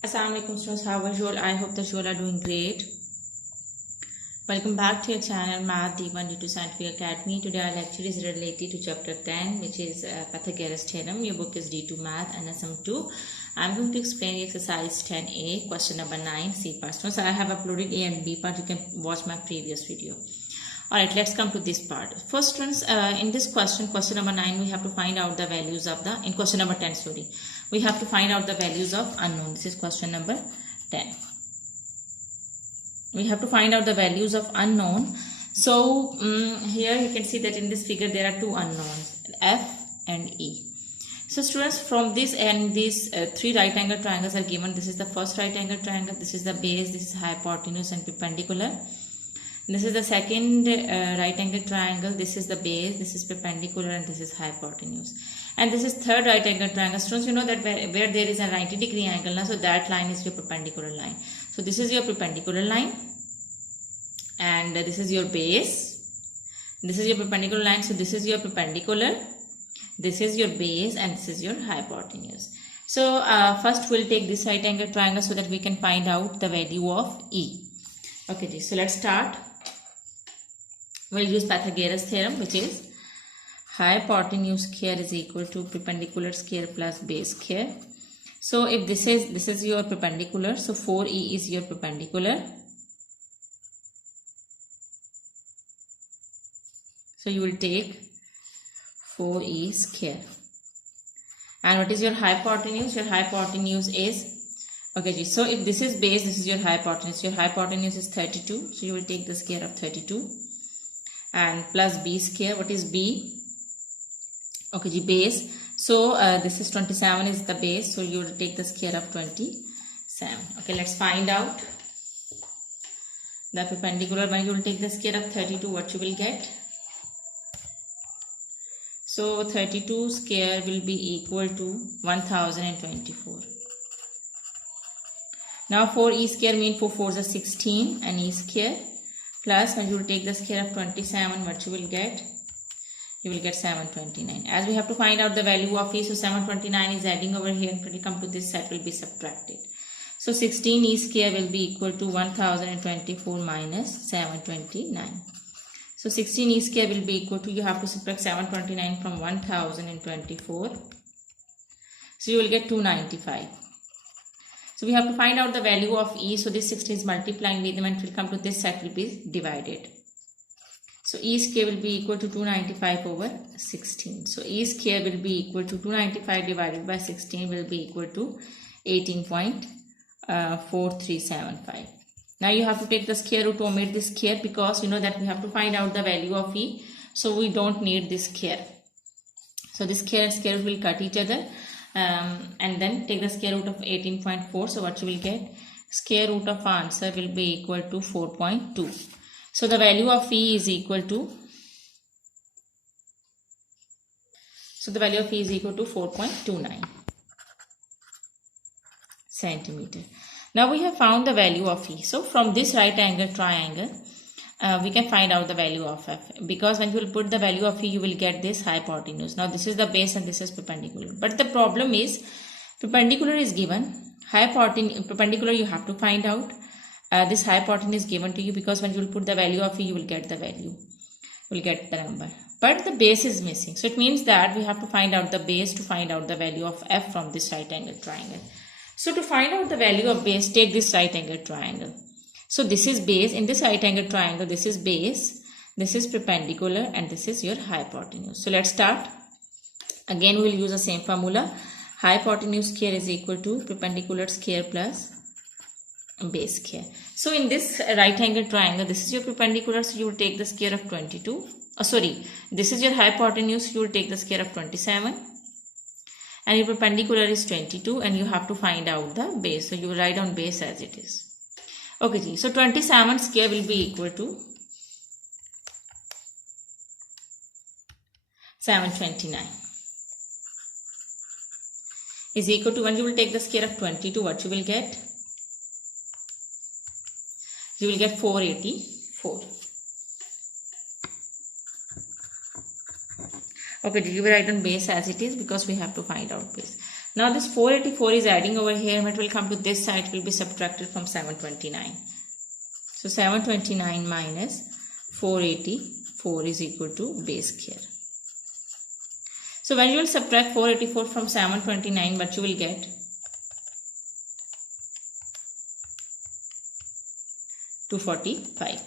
Assalamualaikum students, how are you all? I hope that you all are doing great. Welcome back to your channel Math D1 D2 Scientific Academy. Today our lecture is related to chapter 10, which is Pythagoras Theorem. Your book is D2 Math NSM2. I'm going to explain exercise 10a, question number 9, C part. So I have uploaded A and B part. You can watch my previous video. Alright, let's come to this part. First, students, in this question number 9, we have to find out the values of in question number 10, we have to find out the values of unknown. This is question number 10. We have to find out the values of unknown. So, here you can see that in this figure there are two unknowns, F and E. So, students, from this and these three right angle triangles are given. This is the first right angle triangle, this is the base, this is hypotenuse and perpendicular. This is the second right angle triangle. This is the base, this is perpendicular, and this is hypotenuse. And this is third right angle triangle. Students, you know that where there is a 90-degree angle, so that line is your perpendicular line. So this is your perpendicular line, and this is your base. This is your perpendicular line. So this is your perpendicular, this is your base, and this is your hypotenuse. So first we'll take this right angle triangle so that we can find out the value of E. Okay, so let's start. We'll use Pythagoras theorem, which is hypotenuse square is equal to perpendicular square plus base square. So if this is your perpendicular, so 4e is your perpendicular. So you will take 4e square. And what is your hypotenuse? Your hypotenuse is, okay, so if this is base, this is your hypotenuse. Your hypotenuse is 32. So you will take the square of 32. And plus b square. What is b? Okay, base. So this is 27 is the base. So you will take the square of 27. Okay, let's find out the perpendicular. When you will take the square of 32, what you will get? So 32 square will be equal to 1024. Now 4e square means 4 4s are 16 and e square. Plus when you will take the square of 27, what you will get? You will get 729. As we have to find out the value of e, so 729 is adding over here, and when we come to this set will be subtracted. So 16 e square will be equal to 1024 minus 729. So 16 e square will be equal to, you have to subtract 729 from 1024. So you will get 295. So we have to find out the value of E. So this 16 is multiplying with them, and it will come to this set will be divided. So E square will be equal to 295 over 16. So E square will be equal to 295 divided by 16 will be equal to 18.4375. Now you have to take the square root to omit this square, because you know that we have to find out the value of E. So we don't need this square. So this square and square root will cut each other. And then take the square root of 18.4. So what you will get? Square root of answer will be equal to 4.2. So the value of E is equal to, so the value of E is equal to 4.29 centimeter. Now we have found the value of E. So from this right angle triangle, we can find out the value of F, because when you will put the value of E, you will get this hypotenuse. Now this is the base and this is perpendicular. But the problem is, perpendicular is given, perpendicular you have to find out. This hypotenuse is given to you, because when you will put the value of E, you will get the value, you will get the number. But the base is missing. So it means that we have to find out the base to find out the value of F from this right angle triangle. So to find out the value of base, take this right angle triangle. So this is base. In this right angle triangle, this is base, this is perpendicular, and this is your hypotenuse. So let's start. Again, we will use the same formula. Hypotenuse square is equal to perpendicular square plus base square. So in this right angle triangle, this is your perpendicular, so you will take the square of 22. This is your hypotenuse, you will take the square of 27. And your perpendicular is 22, and you have to find out the base. So you will write down base as it is. Okay, so 27 square will be equal to 729. Is equal to, when you will take the square of 22, what you will get? You will get 484. Okay, you will write on base as it is, because we have to find out base. Now this 484 is adding over here, but it will come to this side, it will be subtracted from 729. So 729 minus 484 is equal to base square. So when you will subtract 484 from 729, what you will get? 245.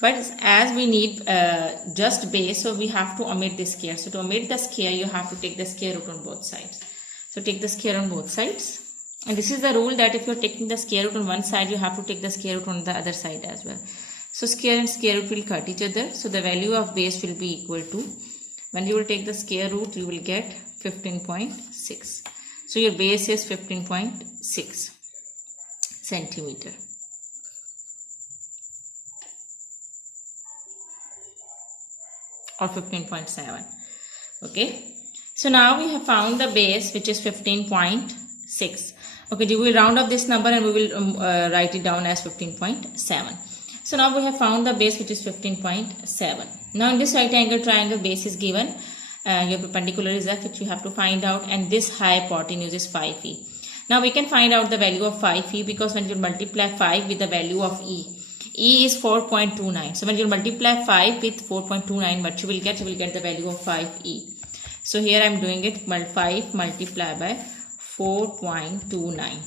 But as we need just base, so we have to omit the square. So to omit the square, you have to take the square root on both sides. So take the square on both sides. And this is the rule that if you're taking the square root on one side, you have to take the square root on the other side as well. So square and square root will cut each other. So the value of base will be equal to, when you will take the square root, you will get 15.6. So your base is 15.6 centimeter. Or 15.7. Okay. So now we have found the base, which is 15.6. Okay, we will round up this number and we will write it down as 15.7. So now we have found the base, which is 15.7. Now in this right angle triangle, base is given. Your perpendicular is f, which you have to find out, and this hypotenuse is 5e. Now we can find out the value of 5e, because when you multiply 5 with the value of e is 4.29. So when you multiply 5 with 4.29, what you will get? You will get the value of 5e. So here I am doing it, 5 multiplied by 4.29.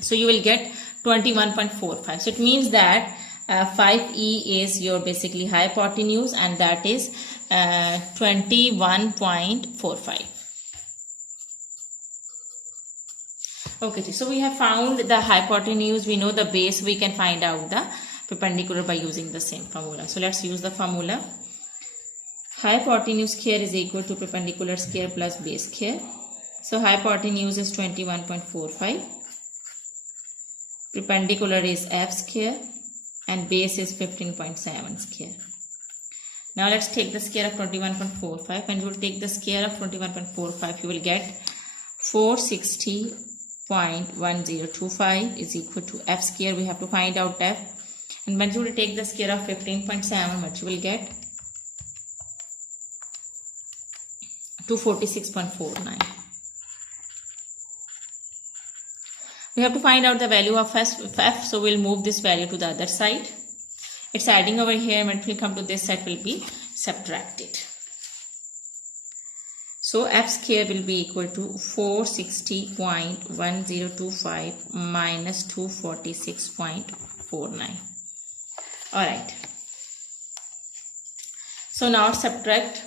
So you will get 21.45. So it means that 5e is your basically hypotenuse, and that is 21.45. Okay, so we have found the hypotenuse, we know the base, we can find out the perpendicular by using the same formula. So let's use the formula. Hypotenuse square is equal to perpendicular square plus base square. So hypotenuse is 21.45. Perpendicular is f square and base is 15.7 square. Now let's take the square of 21.45, and you will take the square of 21.45, you will get 460.1025 is equal to f square. We have to find out f, and when you will take the square of 15.7, what you will get? 246.49. We have to find out the value of f, so we'll move this value to the other side. It's adding over here, when it will come to this side, will be subtracted. So f square will be equal to 460.1025 minus 246.49. Alright. So now subtract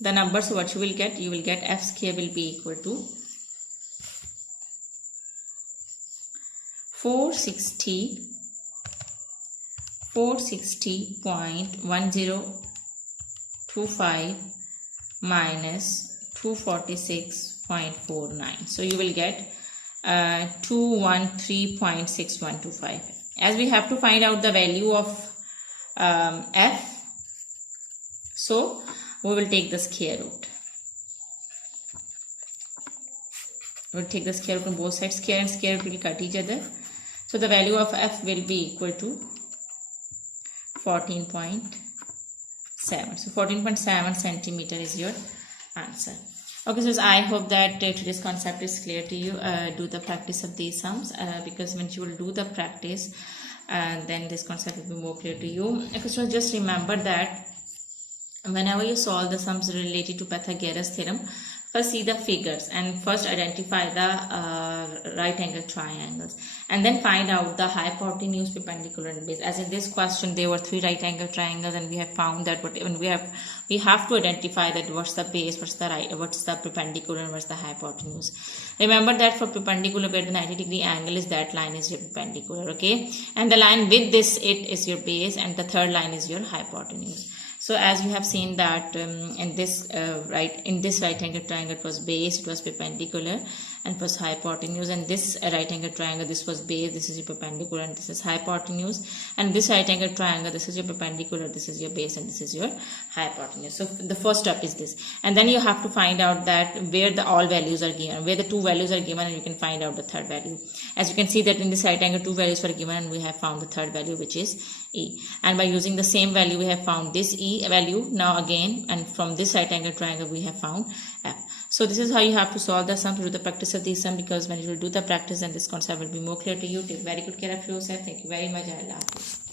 the numbers. So what you will get? You will get f square will be equal to 460.1025 minus 246.49. So you will get 213.6125. As we have to find out the value of f, so we will take the square root. We will take the square root on both sides. Square and square root will cut each other. So the value of f will be equal to 14.7. So 14.7 centimeter is your answer. Okay, so I hope that today's concept is clear to you. Do the practice of these sums, because when you will do the practice, then this concept will be more clear to you. Okay, so just remember that whenever you solve the sums related to Pythagoras theorem, first see the figures and first identify the right angle triangles, and then find out the hypotenuse, perpendicular, and base. As in this question, there were 3 right angle triangles, and we have found that when we have to identify that what's the base, what's the perpendicular, and what's the hypotenuse. Remember that for perpendicular, where the 90-degree angle is, that line is your perpendicular, okay, and the line with this it is your base, and the third line is your hypotenuse. So as you have seen that in this right angle triangle, it was base, it was perpendicular, and it was hypotenuse. And this right angle triangle, this was base, this is your perpendicular, and this is hypotenuse. And this right angle triangle, this is your perpendicular, this is your base, and this is your hypotenuse. So the first step is this, and then you have to find out that where the all values are given, where the 2 values are given, and you can find out the third value. As you can see that in this right angle 2 values were given, and we have found the third value, which is E. And by using the same value, we have found this E value now again, and from this right angle triangle we have found F. So this is how you have to solve the sum through the practice of these sum, because when you will do the practice, then this concept will be more clear to you. Take very good care of yourself. Thank you very much. Allah Hafiz.